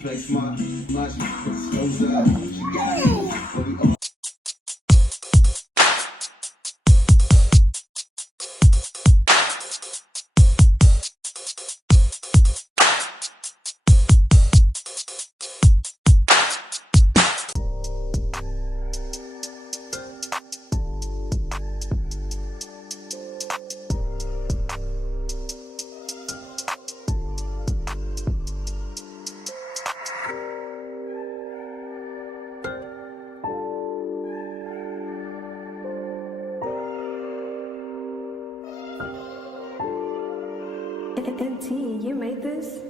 Play smart, much, goes up. She got it. But we all NT, you made this?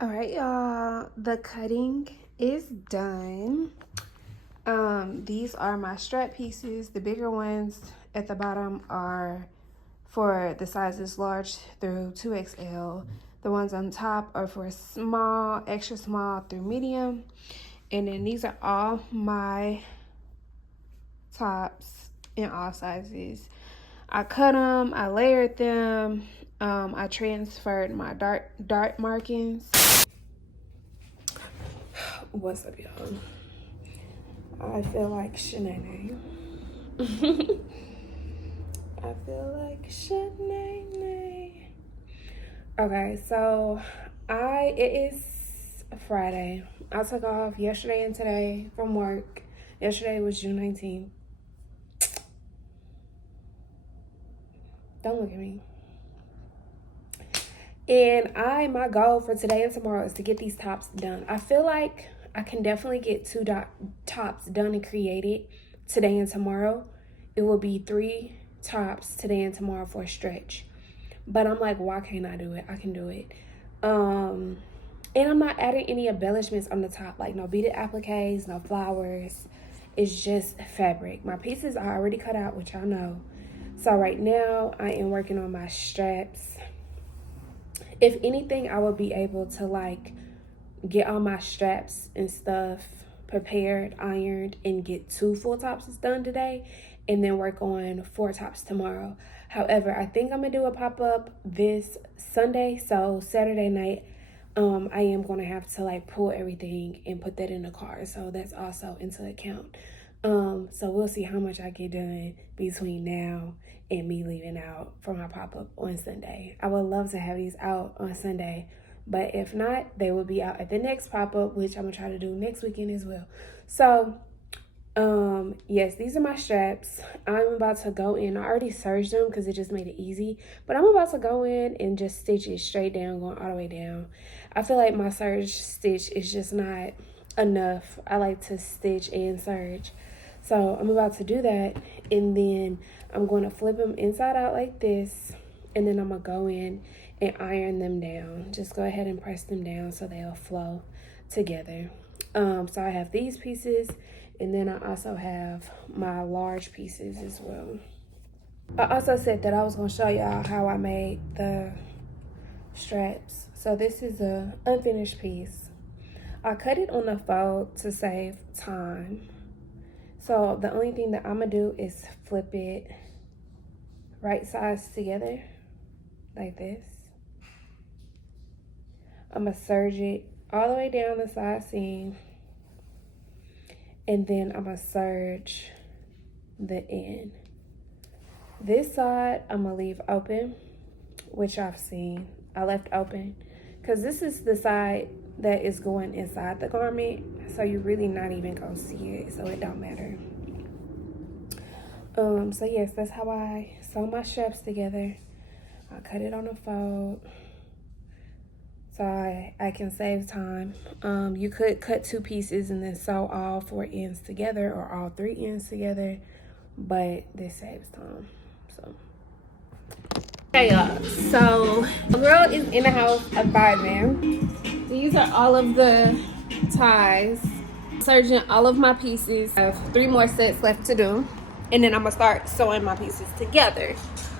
All right, y'all, the cutting is done. These are my strap pieces. The bigger ones at the bottom are for the sizes large through 2XL. The ones on top are for small, extra small through medium. And then these are all my tops in all sizes. I cut them, I layered them, I transferred my dart markings. What's up, y'all? I feel like Shanae. I feel like Shanae. Okay, so it is Friday. I took off yesterday and today from work. Yesterday was June 19th. Don't look at me. And my goal for today and tomorrow is to get these tops done. I feel like I can definitely get two tops done and created today and tomorrow. It will be 3 tops today and tomorrow for a stretch. But I'm like, why can't I do it? I can do it. And I'm not adding any embellishments on the top, like no beaded appliques, no flowers. It's just fabric. My pieces are already cut out, which y'all know. So right now I am working on my straps. If anything, I will be able to like get all my straps and stuff prepared, ironed, and get 2 full tops done today, and then work on 4 tops tomorrow. However, I think I'm gonna do a pop-up this Sunday, so Saturday night I am gonna have to like pull everything and put that in the car, so that's also into account. So we'll see how much I get done between now and me leaving out for my pop-up on Sunday. I would love to have these out on Sunday, but if not, they will be out at the next pop-up, which I'm gonna try to do next weekend as well. So yes, these are my straps. I'm about to go in. I already serged them because it just made it easy, but I'm about to go in and just stitch it straight down, going all the way down. I feel like my serge stitch is just not enough. I like to stitch and serge. So I'm about to do that, and then I'm going to flip them inside out like this, and then I'm going to go in and iron them down. Just go ahead and press them down so they'll flow together. So I have these pieces, and then I also have my large pieces as well. I also said that I was going to show y'all how I made the straps. So this is a unfinished piece. I cut it on the fold to save time. So the only thing that I'm going to do is flip it right sides together like this. I'm going to serge it all the way down the side seam. And then I'm going to serge the end. This side I'm going to leave open, which I've seen. I left open because this is the side that is going inside the garment, so you're really not even gonna see it, so it don't matter. So yes, that's how I sew my straps together. I cut it on a fold so I can save time. You could cut 2 pieces and then sew all 4 ends together or all 3 ends together, but this saves time. So hey y'all, so the girl is in the house vibing. These are all of the ties. Serging all of my pieces. I have 3 more sets left to do, and then I'm gonna start sewing my pieces together.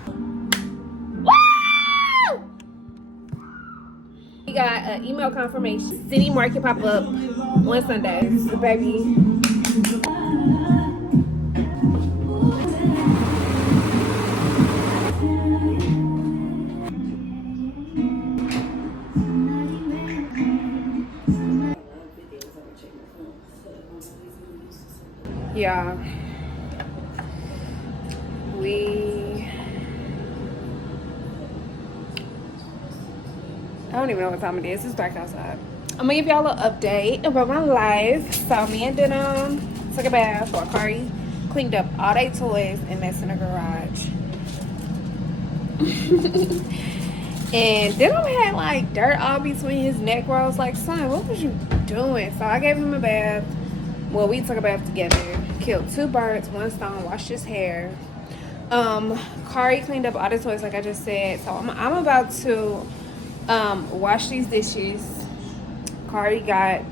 Woo! got an email confirmation. City Market pop up on Sundays. The baby. Yeah. I don't even know what time it is. It's dark outside. I'm gonna give y'all an update about my life. So me and Denim took a bath, or Cahri cleaned up all their toys and that's in the garage. And Denim had like dirt all between his neck where I was like, son, what was you doing? So I gave him a bath. Well, we took a bath together. Killed 2 birds, 1 stone, washed his hair. Cahri cleaned up all the toys like I just said. So I'm about to wash these dishes. Cahri got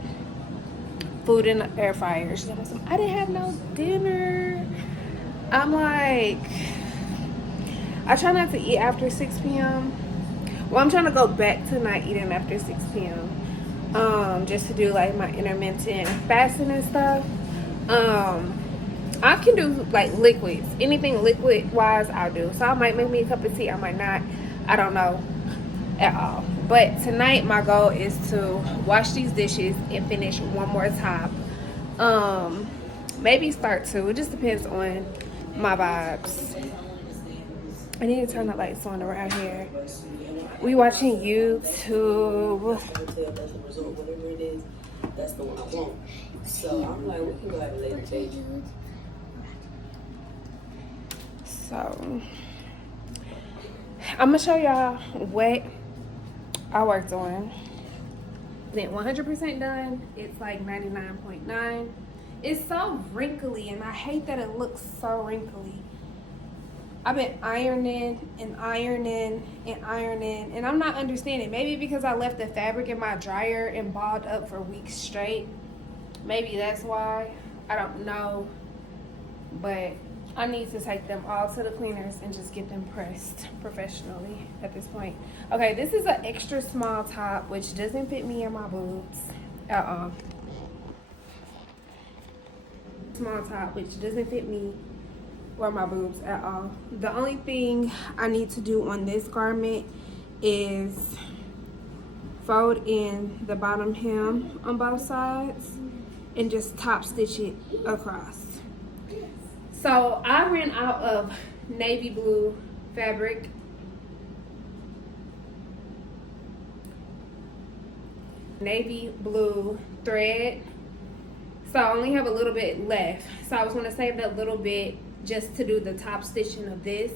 food in the air fryer. She's like, I didn't have no dinner. I'm like, I try not to eat after 6 p.m. Well, I'm trying to go back to not eating after 6 p.m. Just to do like my intermittent fasting and stuff. I can do like liquids. Anything liquid wise I'll do. So I might make me a cup of tea, I might not. I don't know at all. But tonight my goal is to wash these dishes and finish 1 more top. Maybe start 2. It just depends on my vibes. I need to turn the lights on around here. We watching YouTube. That's the one I want. So I'm like, we can go have a later date. So I'm gonna show y'all what I worked on. Then 100% done. It's like 99.9. It's so wrinkly and I hate that it looks so wrinkly. I've been ironing and ironing and ironing and I'm not understanding. Maybe because I left the fabric in my dryer and balled up for weeks straight. Maybe that's why. I don't know. But I need to take them all to the cleaners and just get them pressed professionally at this point. Okay, this is an extra small top which doesn't fit me in my boobs at all. Small top which doesn't fit me or my boobs at all. The only thing I need to do on this garment is fold in the bottom hem on both sides and just top stitch it across. So I ran out of navy blue fabric. Navy blue thread. So I only have a little bit left. So I was gonna save that little bit just to do the top stitching of this.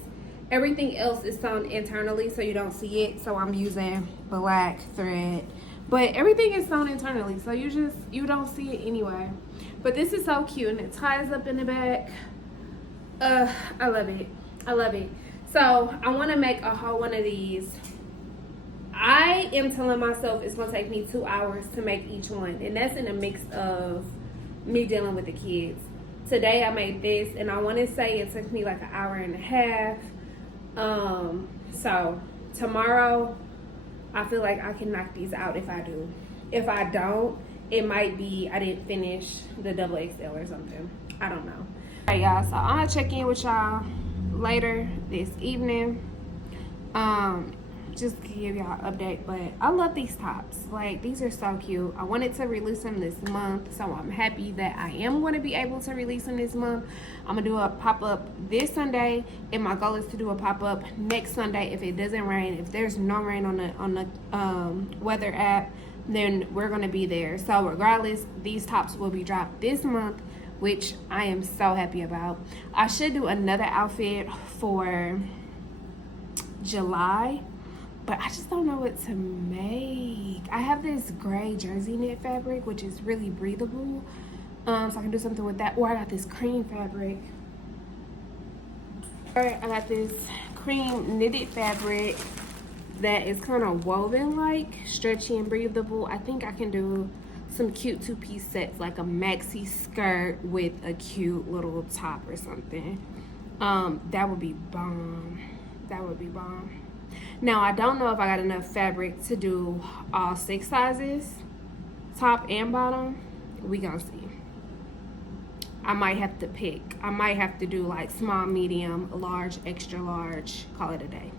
Everything else is sewn internally so you don't see it. So I'm using black thread. But everything is sewn internally so you don't see it anyway. But this is so cute and it ties up in the back. I love it. I love it. So I want to make a whole one of these. I am telling myself it's gonna take me 2 hours to make each one, and that's in a mix of me dealing with the kids. Today I made this and I want to say it took me like 1.5 hours. So tomorrow I feel like I can knock these out if I do. If I don't, it might be I didn't finish the XXL or something. I don't know. All right, y'all, so I'm gonna check in with y'all later this evening. Just to give y'all an update, but I love these tops. Like, these are so cute. I wanted to release them this month, so I'm happy that I am going to be able to release them this month. I'm gonna do a pop-up this Sunday, and my goal is to do a pop-up next Sunday if it doesn't rain. If there's no rain on the weather app, then we're gonna be there. So regardless, these tops will be dropped this month, which I am so happy about. I should do another outfit for July, but I just don't know what to make. I have this gray jersey knit fabric, which is really breathable. So I can do something with that. Or I got this cream fabric. Or I got this cream knitted fabric that is kind of woven like, stretchy and breathable. I think I can do some cute 2-piece sets, like a maxi skirt with a cute little top or something. That would be bomb. That would be bomb. Now, I don't know if I got enough fabric to do all 6 sizes, top and bottom. We gonna see. I might have to pick. I might have to do like small, medium, large, extra large, call it a day.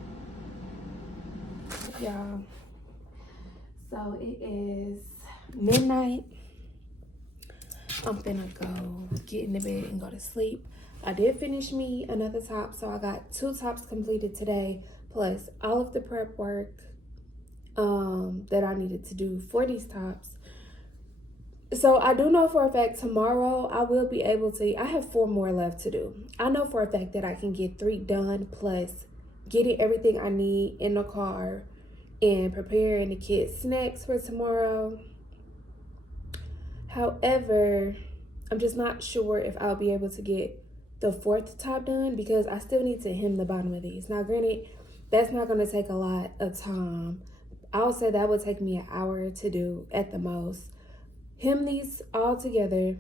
Y'all, so it is midnight. I'm finna go get in the bed and go to sleep. I did finish me another top, so I got 2 tops completed today, plus all of the prep work that I needed to do for these tops. So I do know for a fact tomorrow I will be able to, I have 4 more left to do. I know for a fact that I can get 3 done, plus getting everything I need in the car and preparing the kids' snacks for tomorrow. However, I'm just not sure if I'll be able to get the 4th top done because I still need to hem the bottom of these. Now, granted, that's not going to take a lot of time. I'll say that would take me an hour to do at the most. Hem these all together,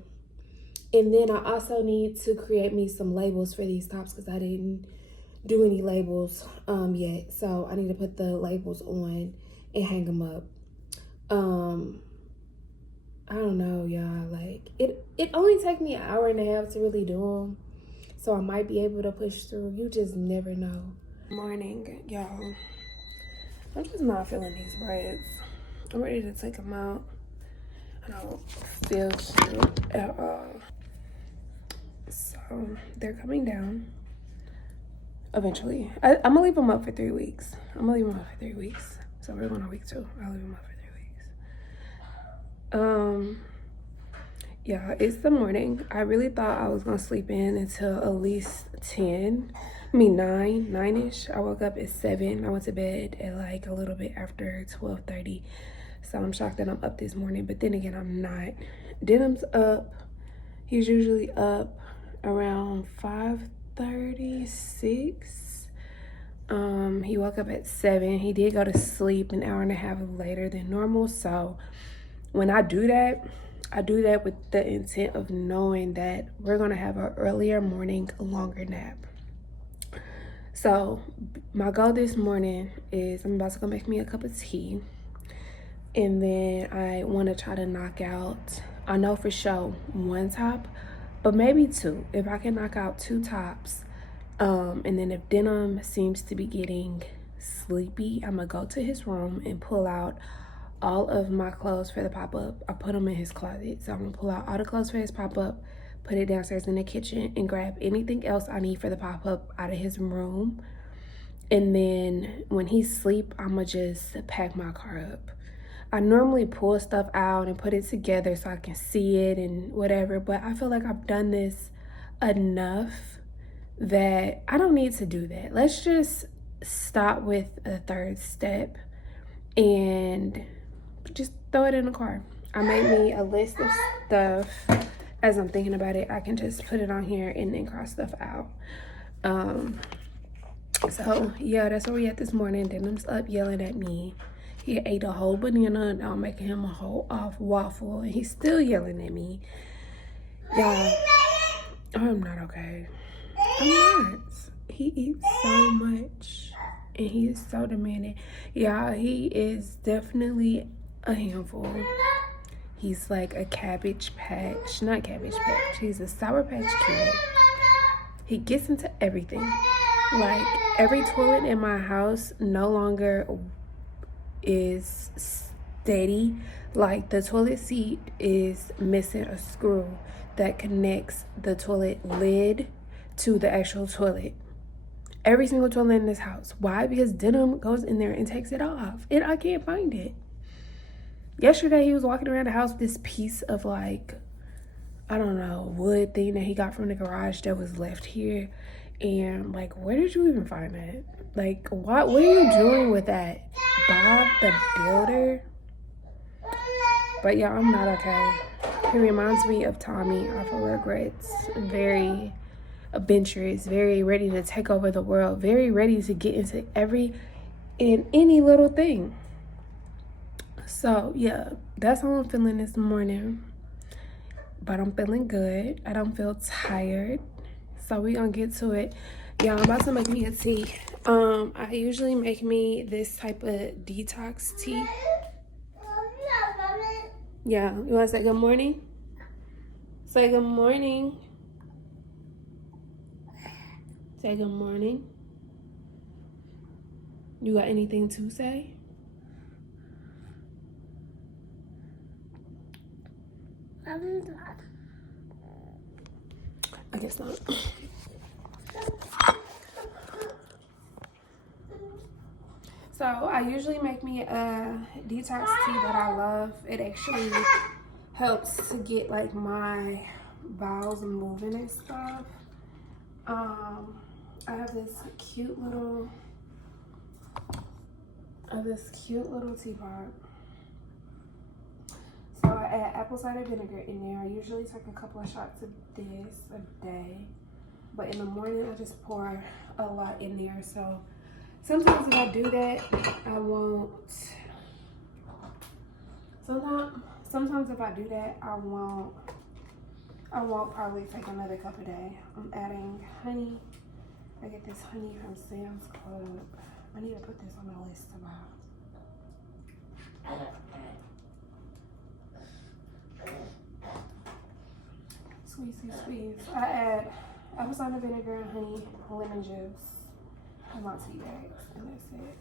and then I also need to create me some labels for these tops because I didn't do any labels yet, so I need to put the labels on and hang them up. I don't know, y'all, like it only take me an hour and a half to really do them, so I might be able to push through. You just never know. Morning, y'all. I'm just not feeling these braids. I'm ready to take them out. I don't feel cute at all. So they're coming down eventually. I'm gonna leave them up for 3 weeks. So we're going on week 2. I'll leave them up for 3 weeks. Yeah, it's the morning. I really thought I was gonna sleep in until at least 9-ish. I woke up at 7. I went to bed at like a little bit after 12:30. So I'm shocked that I'm up this morning, but then again, I'm not. Denim's up. He's usually up around 5:36. He woke up at 7. He did go to sleep an hour and a half later than normal. So when I do that with the intent of knowing that we're gonna have an earlier morning, longer nap. So my goal this morning is I'm about to go make me a cup of tea. And then I want to try to knock out, I know for sure, 1 top, but maybe 2. If I can knock out 2 tops, and then if Denim seems to be getting sleepy, I'm going to go to his room and pull out all of my clothes for the pop-up. I put them in his closet. So I'm going to pull out all the clothes for his pop-up, put it downstairs in the kitchen, and grab anything else I need for the pop-up out of his room. And then when he's asleep, I'm going to just pack my car up. I normally pull stuff out and put it together so I can see it and whatever, but I feel like I've done this enough that I don't need to do that. Let's just stop with a 3rd step and just throw it in the car. I made me a list of stuff. As I'm thinking about it, I can just put it on here and then cross stuff out. So yeah, that's where we at this morning. Denim's up yelling at me. He ate a whole banana, now I'm making him a whole off waffle, and he's still yelling at me. Yeah, I'm not okay. I'm not. He eats so much, and he is so demanding. Yeah, he is definitely a handful. He's like a Cabbage Patch, not Cabbage Patch. He's a Sour Patch Kid. He gets into everything. Like, every toilet in my house no longer is steady. Like, the toilet seat is missing a screw that connects the toilet lid to the actual toilet. Every single toilet in this house. Why? Because Denim goes in there and takes it off, and I can't find it. Yesterday he was walking around the house with this piece of, like, I don't know, wood thing that he got from the garage that was left here. And like, where did you even find that? Like, what are you doing with that? Bob the Builder? But yeah, I'm not okay. He reminds me of Tommy off of Regrets. Very adventurous, very ready to take over the world, very ready to get into any little thing. So yeah, that's how I'm feeling this morning. But I'm feeling good. I don't feel tired. So we're gonna get to it. Yeah, I'm about to make me a tea. I usually make me this type of detox tea. Yeah, you want to say good morning? Say good morning. Say good morning. You got anything to say? I guess not. So I usually make me a detox tea that I love. It actually helps to get like my bowels moving and stuff. I have this cute little teapot. So I add apple cider vinegar in there. I usually take a couple of shots of this a day, but in the morning I just pour a lot in there. So sometimes if I do that, I won't. Sometimes if I do that, I won't probably take another cup a day. I'm adding honey. I get this honey from Sam's Club. I need to put this on the list to buy. Squeeze. I add apple cider vinegar, honey, lemon juice, and my tea bags, and that's it.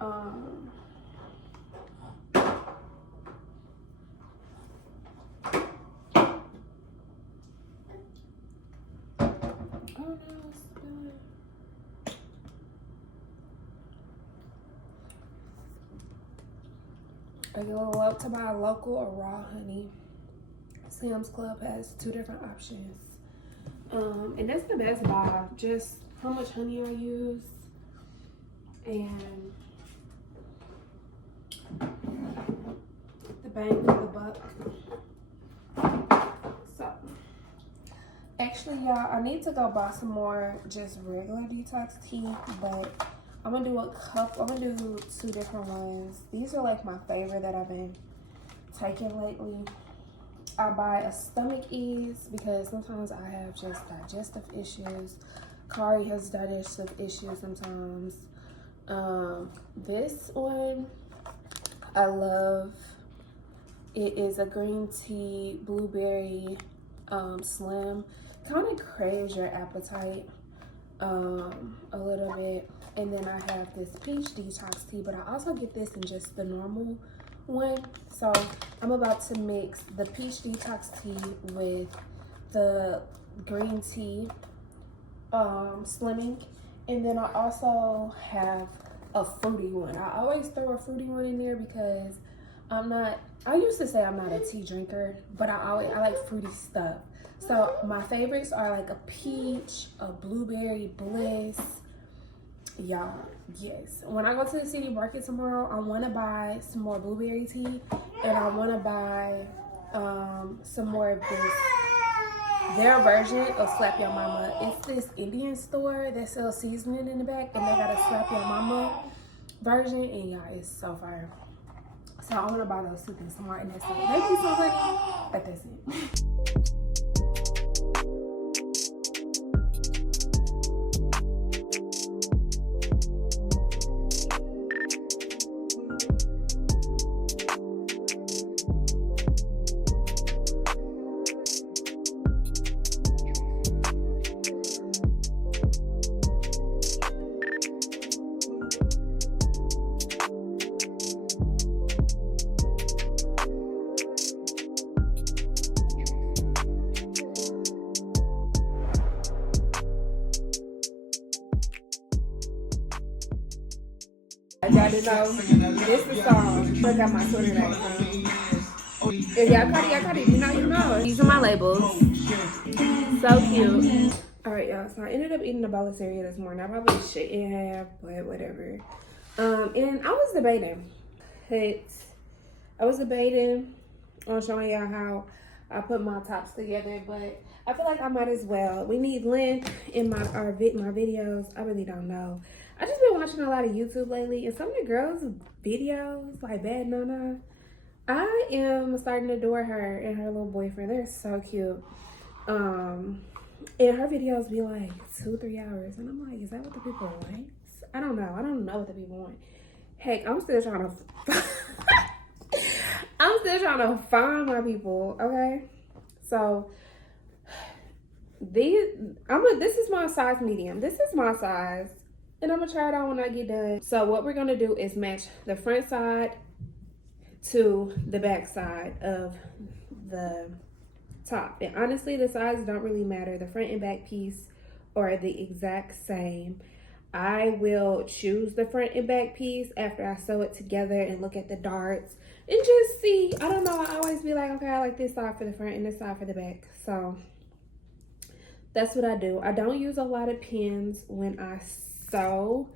Oh no, it's good. I go up to buy local or raw honey. Sam's Club has 2 different options. And that's the best buy. Just how much honey I use and the bang for the buck. So actually y'all, I need to go buy some more just regular detox tea, but I'm gonna do 2 different ones. These are like my favorite that I've been taking lately. I buy a stomach ease because sometimes I have just digestive issues. Cahri has digestive issues sometimes. This one I love. It is a green tea blueberry slim. Kind of craves your appetite a little bit. And then I have this peach detox tea, but I also get this in just the normal one. So I'm about to mix the peach detox tea with the green tea slimming, and then I also have a fruity one. I always throw a fruity one in there because I used to say I'm not a tea drinker, but I like fruity stuff. So my favorites are like a peach, a blueberry bliss. Y'all, yes. When I go to the city market tomorrow, I want to buy some more blueberry tea, and I want to buy some more of this, their version of Slap Your Mama. It's this Indian store that sells seasoning in the back, and they got a Slap Your Mama version, and y'all, it's so fire. So I want to buy those 2 things tomorrow, and that's it. Maybe some honey, but that's it. Y'all didn't know this is the song. I got my Twitter back from. If y'all caught it, you know. These are my labels. So cute. Alright, y'all. So I ended up eating a bowl of cereal this morning. I probably shouldn't have, but whatever. And I was debating on showing y'all how I put my tops together, but I feel like I might as well. We need length in my videos. I really don't know. I just been watching a lot of YouTube lately, and some of the girls' videos, like Bad Nana, I am starting to adore her and her little boyfriend. They're so cute. And her videos be like 2-3 hours. And I'm like, is that what the people want? I don't know. I don't know what the people want. Heck, I'm still trying to I'm still trying to find my people, okay? So this is my size medium. This is my size. And I'm gonna try it on when I get done. So what we're gonna do is match the front side to the back side of the top. And honestly, the sizes don't really matter. The front and back piece are the exact same. I will choose the front and back piece after I sew it together and look at the darts and just see. I don't know, I always be like, okay, I like this side for the front and this side for the back. So that's what I do. I don't use a lot of pins when I sew,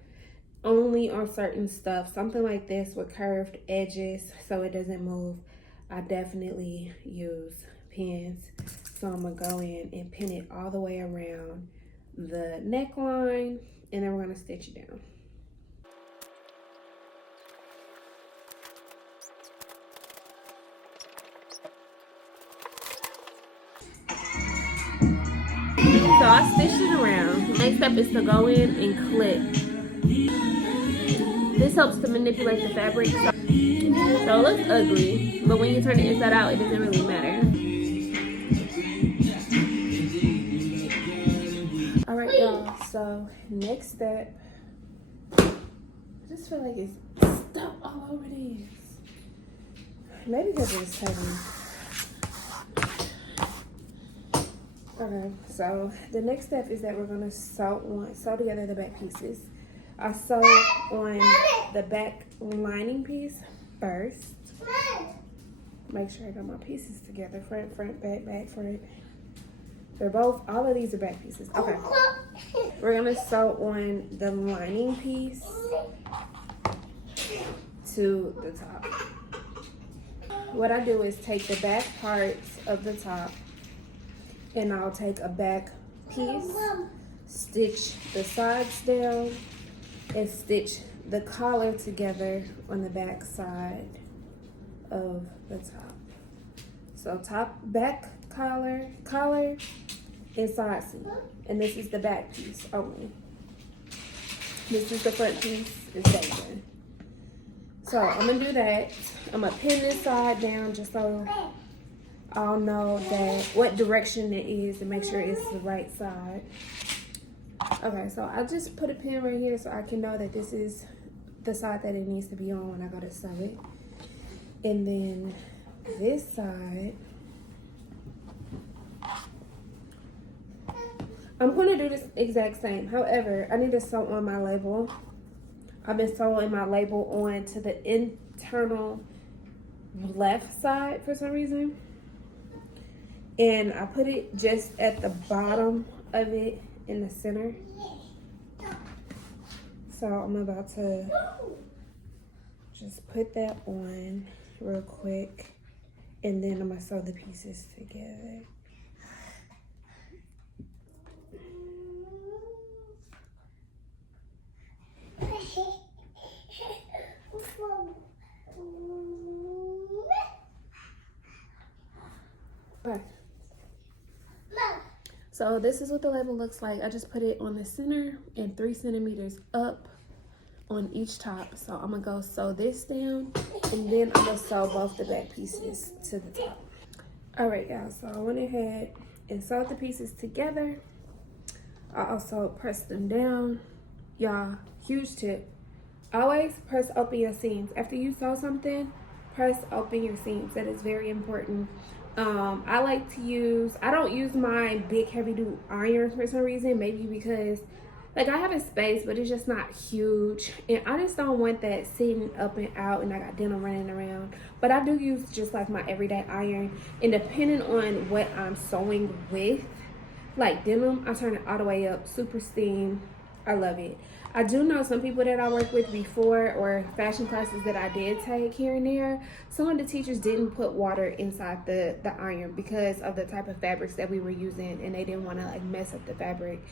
only on certain stuff. Something like this with curved edges so it doesn't move. I definitely use pins. So I'm gonna go in and pin it all the way around the neckline, and then we're gonna stitch it down. So I stitched it around. Next step is to go in and clip. This helps to manipulate the fabric. So it looks ugly, but when you turn it inside out, it doesn't really matter. All right, y'all, so next step, I just feel like it's stuck all over this. Maybe because it's heavy. Okay, so the next step is that we're gonna sew together the back pieces. I sew on the back lining piece first. Make sure I got my pieces together. Front, back, front. They're both, all of these are back pieces. Okay. We're gonna sew on the lining piece to the top. What I do is take the back parts of the top and I'll take a back piece, stitch the sides down, and stitch the collar together on the back side of the top. So back collar, and side seam. And this is the back piece only. This is the front piece, it's open. So I'm gonna do that. I'm gonna pin this side down just so I'll know that what direction it is to make sure it's the right side. Okay, so I just put a pin right here so I can know that this is the side that it needs to be on when I go to sew it. And then this side, I'm gonna do this exact same. However, I need to sew on my label. I've been sewing my label on to the internal left side for some reason. And I put it just at the bottom of it in the center. So I'm about to just put that on real quick. And then I'm gonna sew the pieces together. Okay. So this is what the label looks like. I just put it on the center and 3 centimeters up on each top. So I'm gonna go sew this down and then I'm gonna sew both the back pieces to the top. All right, y'all, so I went ahead and sewed the pieces together. I also pressed them down. Y'all, huge tip. Always press open your seams. After you sew something, press open your seams. That is very important. I like to use, I don't use my big heavy duty iron for some reason, maybe because like I have a space, but it's just not huge. And I just don't want that sitting up and out and I got denim running around. But I do use just like my everyday iron. And depending on what I'm sewing with, like denim, I turn it all the way up, super steam. I love it. I do know some people that I worked with before or fashion classes that I did take here and there. Some of the teachers didn't put water inside the iron because of the type of fabrics that we were using and they didn't want to like mess up the fabric.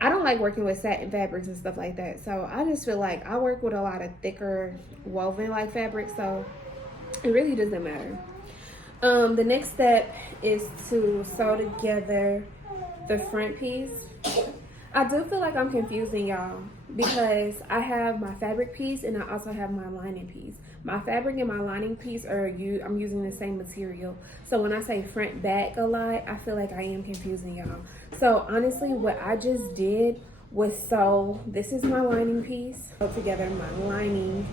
I don't like working with satin fabrics and stuff like that. So I just feel like I work with a lot of thicker woven like fabrics, so it really doesn't matter. The next step is to sew together the front piece. I do feel like I'm confusing y'all because I have my fabric piece and I also have my lining piece. My fabric and my lining piece I'm using the same material. So when I say front back a lot, I feel like I am confusing y'all. So honestly, what I just did was sew, this is my lining piece, sew together my lining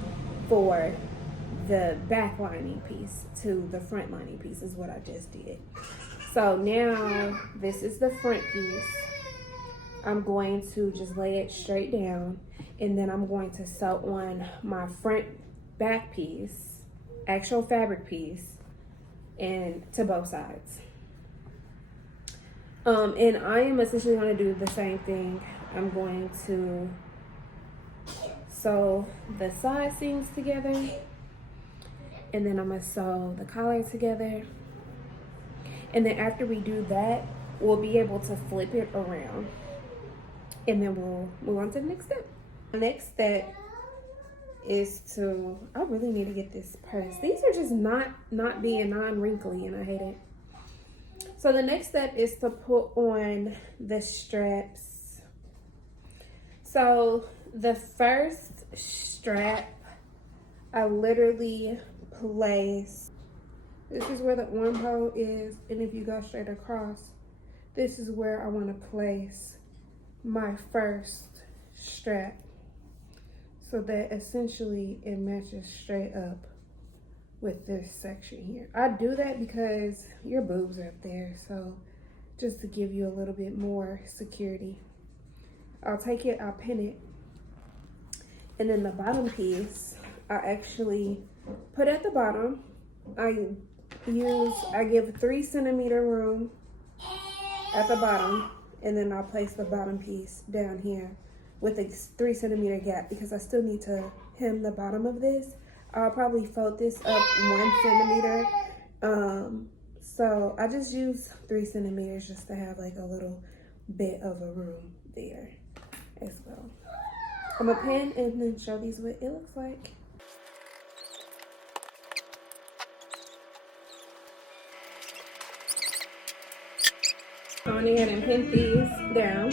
for the back lining piece to the front lining piece is what I just did. So now this is the front piece. I'm going to just lay it straight down and then I'm going to sew on my front back piece, actual fabric piece, and to both sides. And I am essentially going to do the same thing. I'm going to sew the side seams together and then I'm going to sew the collar together. And then after we do that, we'll be able to flip it around. And then we'll move on to the next step. The next step is to, I really need to get this purse. These are just not being non-wrinkly and I hate it. So the next step is to put on the straps. So the first strap, I literally place, this is where the armhole is, and if you go straight across, this is where I want to place my first strap so that essentially it matches straight up with this section here. I do that because your boobs are up there, so just to give you a little bit more security. I'll take it, I'll pin it, and then the bottom piece I actually put at the bottom. I give 3 centimeter room at the bottom, and then I'll place the bottom piece down here with a 3 centimeter gap because I still need to hem the bottom of this. I'll probably fold this up 1 centimeter. So I just use 3 centimeters just to have like a little bit of a room there as well. I'm gonna pin and then show these what it looks like. I went ahead and pin these down.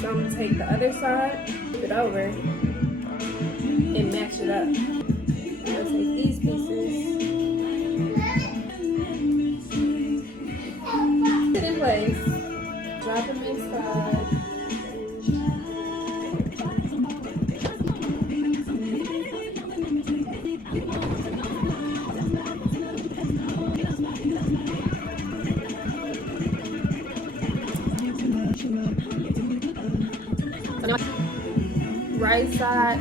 So I'm gonna take the other side, flip it over, and match it up. I'm gonna take these pieces, put it in place, drop them inside. Right side,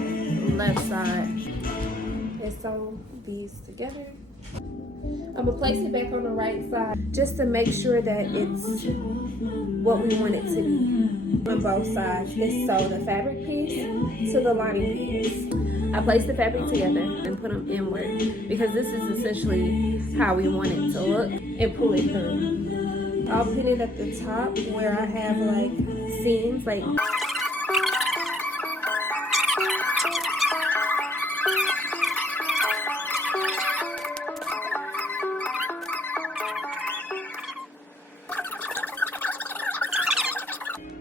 left side. And sew these together. I'm gonna place it back on the right side just to make sure that it's what we want it to be on both sides. Let's sew the fabric piece to the lining piece. I place the fabric together and put them inward because this is essentially how we want it to look, and pull it through. I'll pin it at the top where I have like seams, like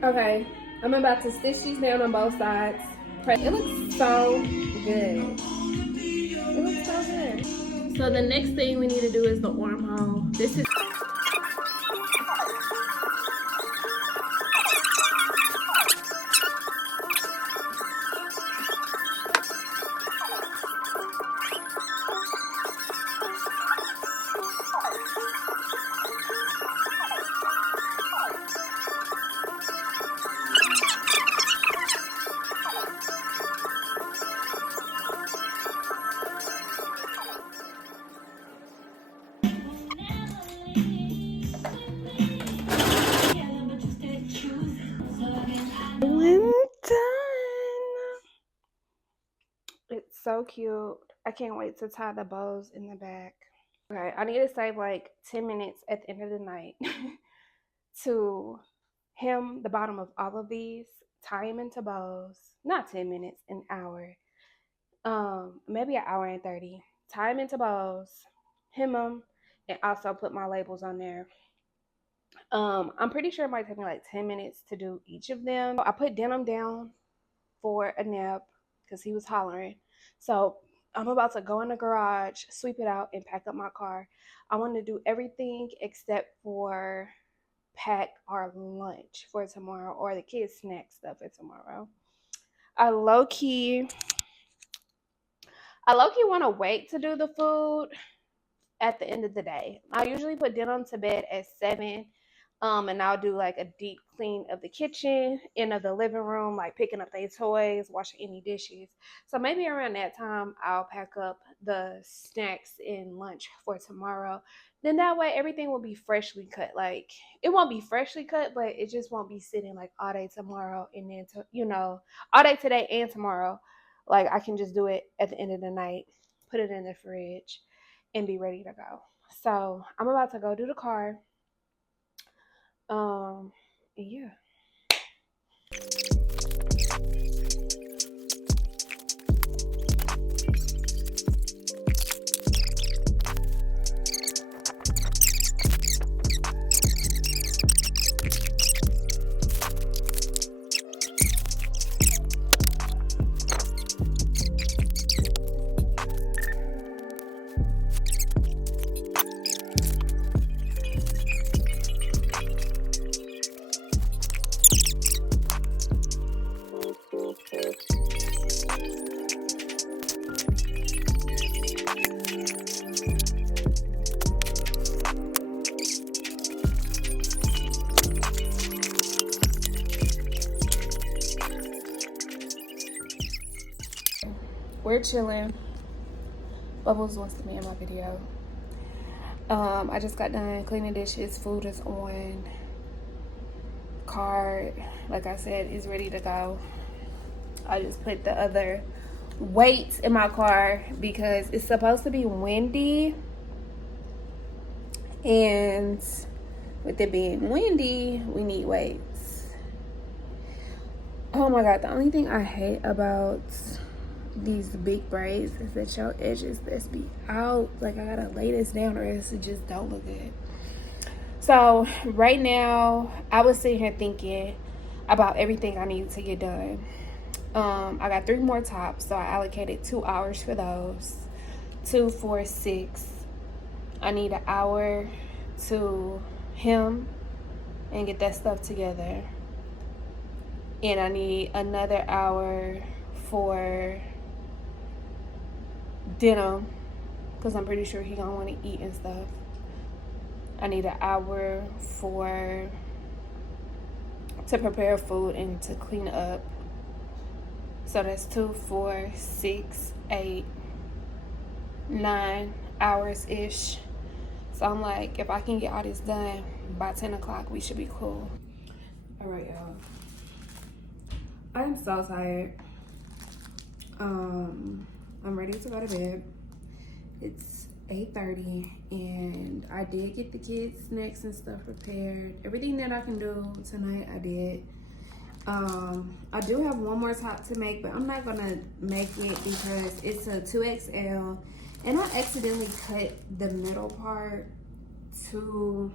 okay, I'm about to stitch these down on both sides. It looks so good. It looks so good. So the next thing we need to do is the armhole. This is it's so cute. I can't wait to tie the bows in the back. Okay, I need to save like 10 minutes at the end of the night to hem the bottom of all of these, tie them into bows. Not 10 minutes, an hour. Maybe an hour and 30. Tie them into bows, hem them, and also put my labels on there. I'm pretty sure it might take me like 10 minutes to do each of them. I put Denim down for a nap because he was hollering. So I'm about to go in the garage, sweep it out, and pack up my car. I want to do everything except for pack our lunch for tomorrow or the kids' snack stuff for tomorrow. I low-key want to wait to do the food at the end of the day. I usually put Denim to bed at 7. And I'll do like a deep clean of the kitchen and of the living room, like picking up their toys, washing any dishes. So maybe around that time, I'll pack up the snacks and lunch for tomorrow. Then that way, everything will be freshly cut. Like, it won't be freshly cut, but it just won't be sitting like all day tomorrow and then, all day today and tomorrow. Like, I can just do it at the end of the night, put it in the fridge, and be ready to go. So I'm about to go do the car. Yeah. We're chilling. Bubbles wants to be in my video. I just got done cleaning dishes. Food is on. Car, like I said, is ready to go. I just put the other weights in my car because it's supposed to be windy. And with it being windy, we need weights. Oh my God, the only thing I hate about these big braids is that your edges just be out. Like, I gotta lay this down or else it just don't look good. So right now I was sitting here thinking about everything I need to get done. I got 3 more tops, so I allocated 2 hours for those. 2, 4, 6. I need an hour to hem and get that stuff together, and I need another hour for Denim because I'm pretty sure he gonna want to eat and stuff. I need an hour to prepare food and to clean up. So that's 2, 4, 6, 8, 9 hours ish. So I'm like, if I can get all this done by 10 o'clock, we should be cool. All right, y'all. I'm so tired. I'm ready to go to bed. It's 8:30 and I did get the kids' snacks and stuff prepared. Everything that I can do tonight, I did. I do have one more top to make, but I'm not gonna make it because it's a 2XL and I accidentally cut the middle part too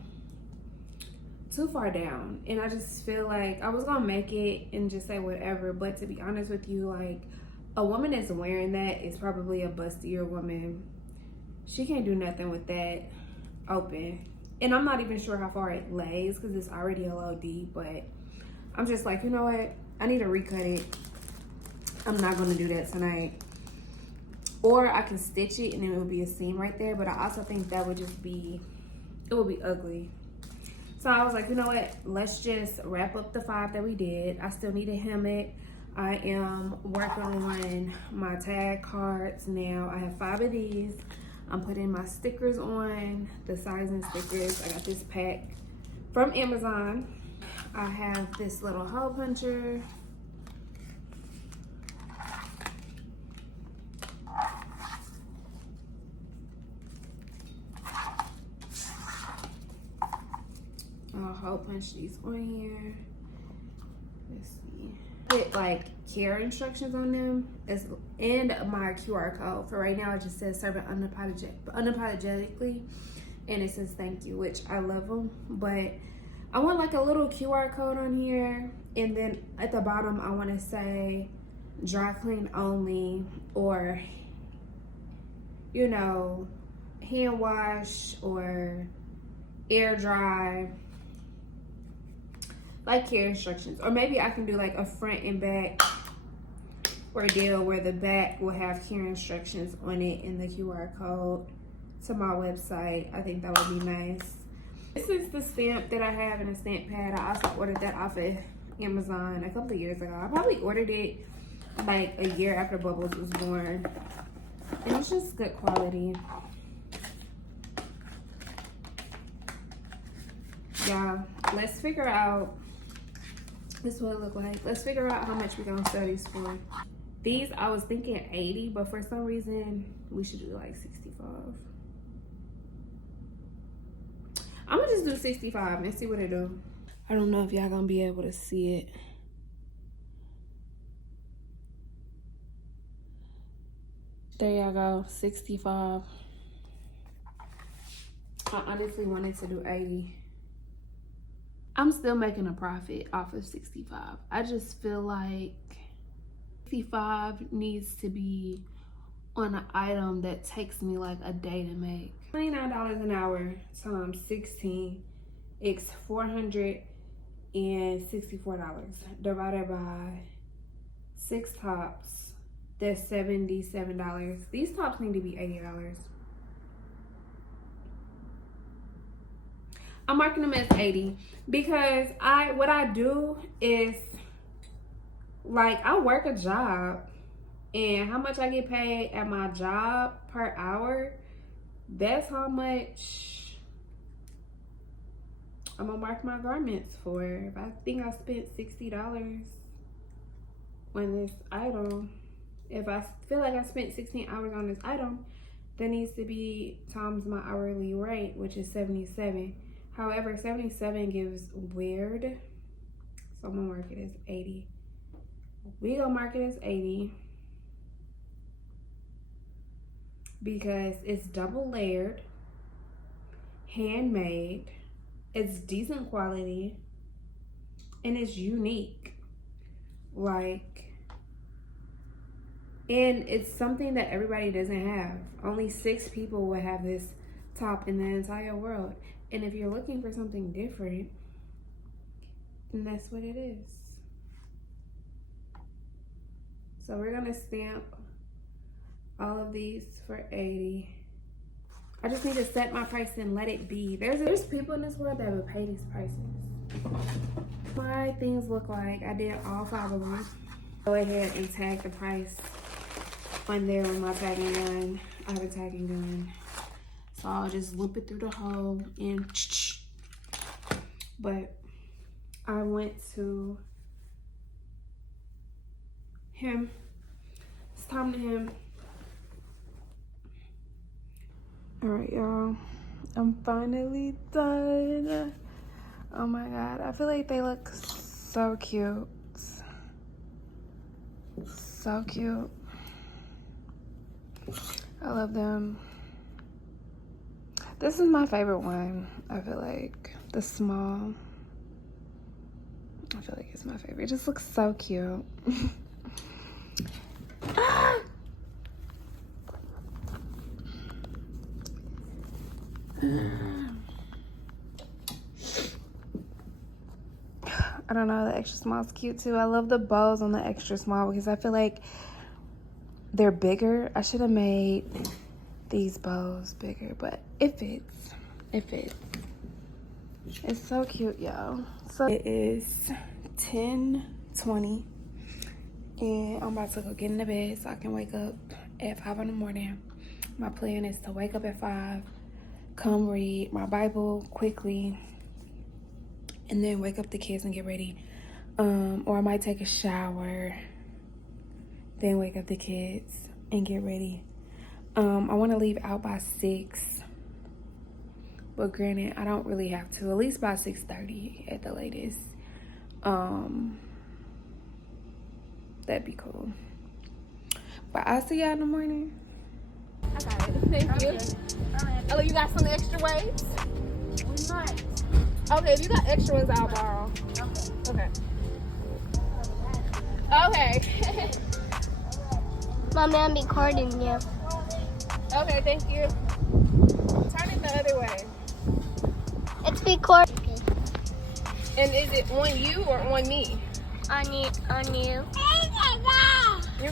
far down, and I just feel like I was gonna make it and just say whatever, but to be honest with you, like, a woman that's wearing that is probably a bustier woman. She can't do nothing with that open, and I'm not even sure how far it lays because it's already a low D, but I'm just like, you know what, I need to recut it. I'm not gonna do that tonight. Or I can stitch it and it would be a seam right there, but I also think that would just be, it would be ugly. So I was like, you know what, let's just wrap up the 5 that we did. I still need to hem it. I am working on my tag cards now. I have 5 of these. I'm putting my stickers on, the sizing stickers. I got this pack from Amazon. I have this little hole puncher. I'll hole punch these on here. Let's see. Put like care instructions on them and my QR code. For right now, it just says serve it unapologetically, and it says thank you, which I love them. But I want like a little QR code on here, and then at the bottom I want to say dry clean only, or you know, hand wash or air dry, like care instructions. Or maybe I can do like a front and back ordeal where the back will have care instructions on it and the QR code to my website. I think that would be nice. This is the stamp that I have in a stamp pad. I also ordered that off of Amazon a couple of years ago. I probably ordered it like a year after Bubbles was born. And it's just good quality. Yeah, let's figure out, this is what it look like. Let's figure out how much we're gonna sell these for. These, I was thinking 80, but for some reason, we should do like 65. I'm gonna just do 65 and see what it do. I don't know if y'all gonna be able to see it. There y'all go, 65. I honestly wanted to do 80. I'm still making a profit off of 65. I just feel like 65 needs to be on an item that takes me like a day to make. $29 an hour times 16 is $464 divided by 6 tops. That's $77. These tops need to be $80. I'm marking them as 80 because what I do is, like, I work a job, and how much I get paid at my job per hour, that's how much I'm gonna mark my garments for. If I think I spent $60 on this item, if I feel like I spent 16 hours on this item, that needs to be times my hourly rate, which is 77. However, 77 gives weird, so I'm gonna mark it as 80. We gonna mark it as 80 because it's double layered, handmade, it's decent quality, and it's unique. Like, and it's something that everybody doesn't have. Only 6 people will have this top in the entire world. And if you're looking for something different, then that's what it is. So we're gonna stamp all of these for 80. I just need to set my price and let it be. There's people in this world that would pay these prices. My things look like I did all 5 of them. Go ahead and tag the price on there with my tagging gun. I have a tagging gun. So I'll just loop it through the hole and but I went to him. It's time to him. All right, y'all. I'm finally done. Oh my God. I feel like they look so cute. So cute. I love them. This is my favorite one. I feel like the small. I feel like it's my favorite. It just looks so cute. I don't know, the extra small is cute too. I love the bows on the extra small because I feel like they're bigger. I should have made these bows bigger, but it fits. It fits. It's so cute, y'all. So it is 10:20 and I'm about to go get in the bed so I can wake up at 5 in the morning. My plan is to wake up at 5, come read my Bible quickly, and then wake up the kids and get ready. Or I might take a shower, then wake up the kids and get ready. I want to leave out by 6, but granted, I don't really have to. At least by 6:30 at the latest. That'd be cool. But I'll see y'all in the morning. I got it. Thank you. All right. Oh, you got some extra weights? We might. Okay, if you got extra ones, I'll borrow. Okay. Okay. Mommy, I'm recording you. Okay, thank you. Turn it the other way. It's recording. And is it on you or on me? On you. On you. You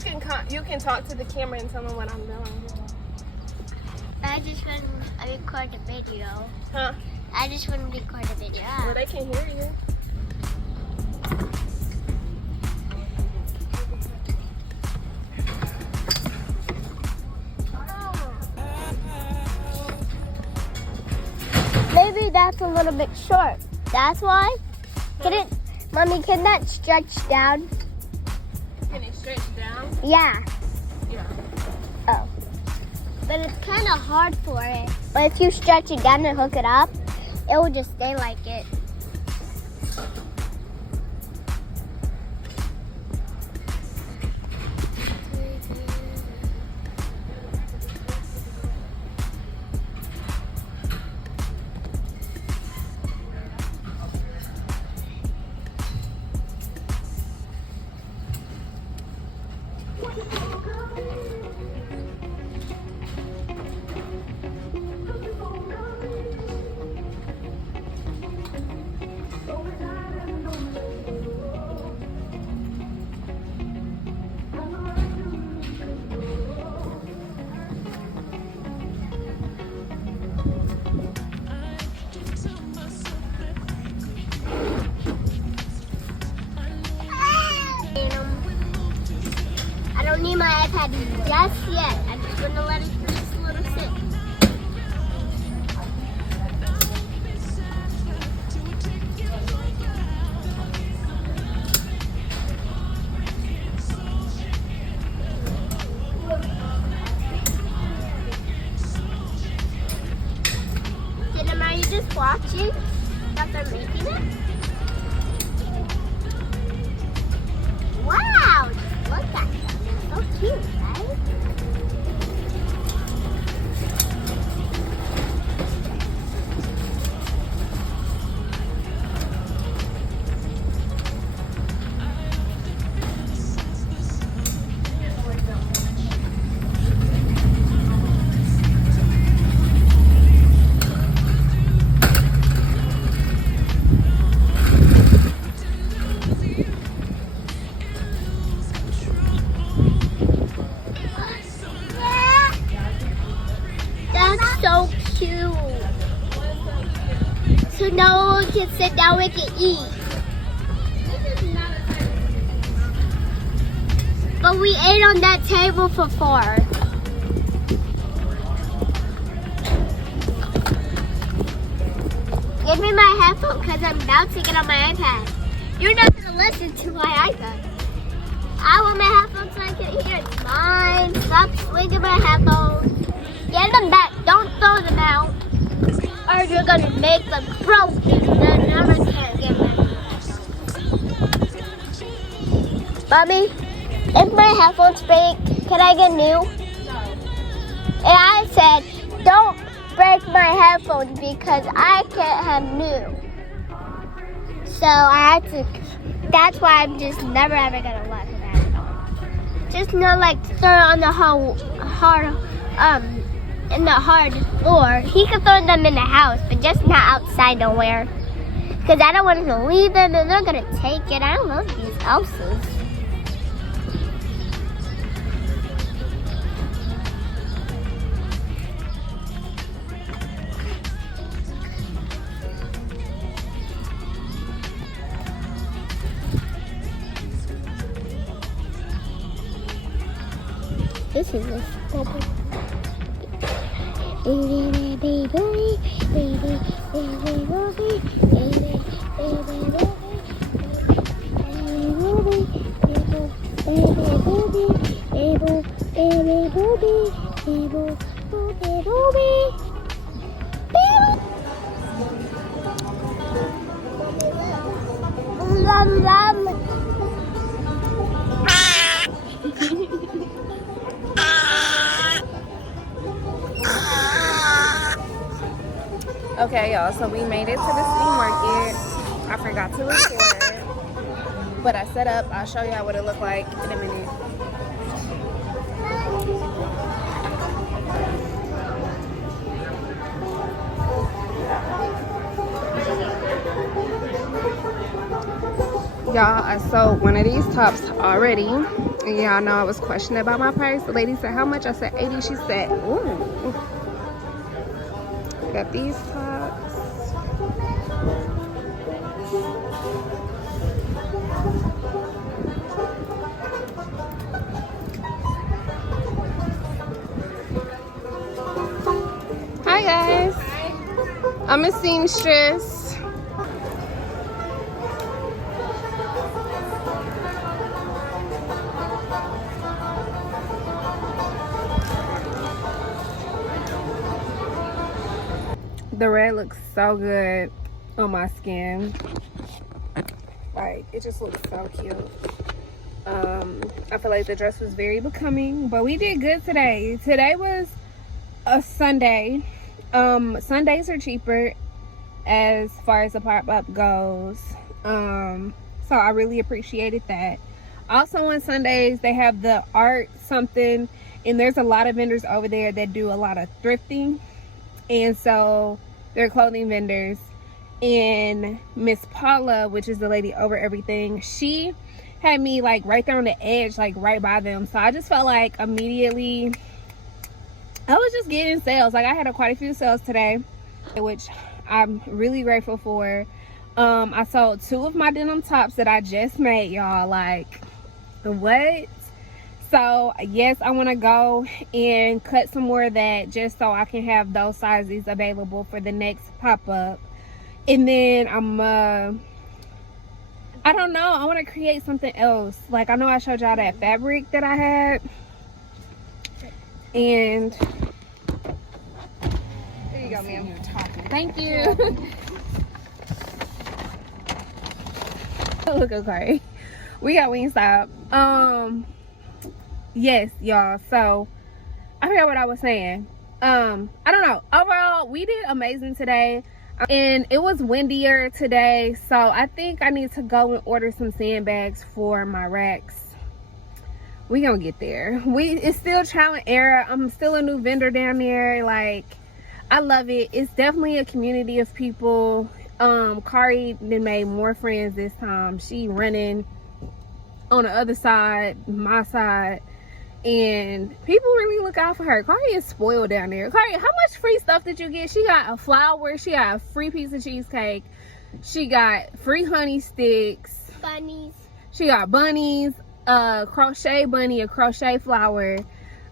can talk to the camera and tell them what I'm doing. I just want to record the video. Huh? I just want to record the video. Well, they can hear you. Maybe that's a little bit short. That's why. Can it, Mommy? Can that stretch down? Can it stretch down? Yeah. Yeah. Oh. But it's kind of hard for it. But if you stretch it down and hook it up, it will just stay like it. I don't need my iPad just yet. I'm just going to let it just a little sit. Denim, are you just watching that they're making it? Wow, just look at them. They're so cute, right? That's so cute. So now we can sit down, we can eat. But we ate on that table for 4. Give me my headphone because I'm bouncing it on my iPad. You're not going to listen to my iPad. I want my headphones so I can hear. It's mine. Stop swinging my headphones. Get them back. Don't throw them out. Or you're going to make them broken. Then never can get them. Mommy, if my headphones break, can I get new? And I said, don't break my headphones because I can't have new. So I had to, that's why I'm just never ever going to let him have it on. Just not like throw it on the in the hard floor. He could throw them in the house, but just not outside nowhere. Because I don't want him to leave them and they're going to take it. I don't love these houses. This is a stubborn. Okay, y'all, so we made it to the city market. I forgot to record, but I set up. I'll show y'all what it looked like in a minute. Y'all, I sold one of these tops already. And y'all know I was questioning about my price. The lady said, how much? I said 80. She said, ooh. Got these tops. Hi guys. I'm a seamstress. The red looks so good on my skin. Like, it just looks so cute. I feel like the dress was very becoming, but we did good today. Today was a Sunday. Sundays are cheaper as far as the pop-up goes. So I really appreciated that. Also on Sundays, they have the art something, and there's a lot of vendors over there that do a lot of thrifting. And so they're clothing vendors, and Miss Paula, which is the lady over everything, she had me like right there on the edge, like right by them. So I just felt like immediately I was just getting sales. Like, I had quite a few sales today, which I'm really grateful for. I sold 2 of my denim tops that I just made, y'all. Like, what? So yes, I want to go and cut some more of that just so I can have those sizes available for the next pop-up. And then I don't know, I want to create something else. Like, I know I showed y'all that fabric that I had, and there you go, ma'am. Thank you. Look at Cahri. We got Wingstop. Yes, y'all, so I forgot what I was saying. I don't know, overall we did amazing today, and it was windier today, so I think I need to go and order some sandbags for my racks. We gonna get there. It's still trial and error. I'm still a new vendor down there. Like, I love it. It's definitely a community of people. Cahri then made more friends this time. She running on the other side, my side, and people really look out for her. Cahri is spoiled down there. Cahri, how much free stuff did you get? She got a flower, she got a free piece of cheesecake, she got free honey sticks, Bunnies. she got bunnies, a crochet bunny, a crochet flower.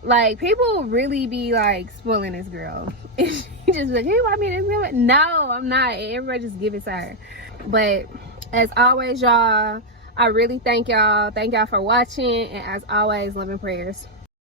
Like, people really be like spoiling this girl. And she just like, hey, want me to? No, I'm not. Everybody just give it to her. But as always, y'all, I really thank y'all. Thank y'all for watching. And as always, love and prayers.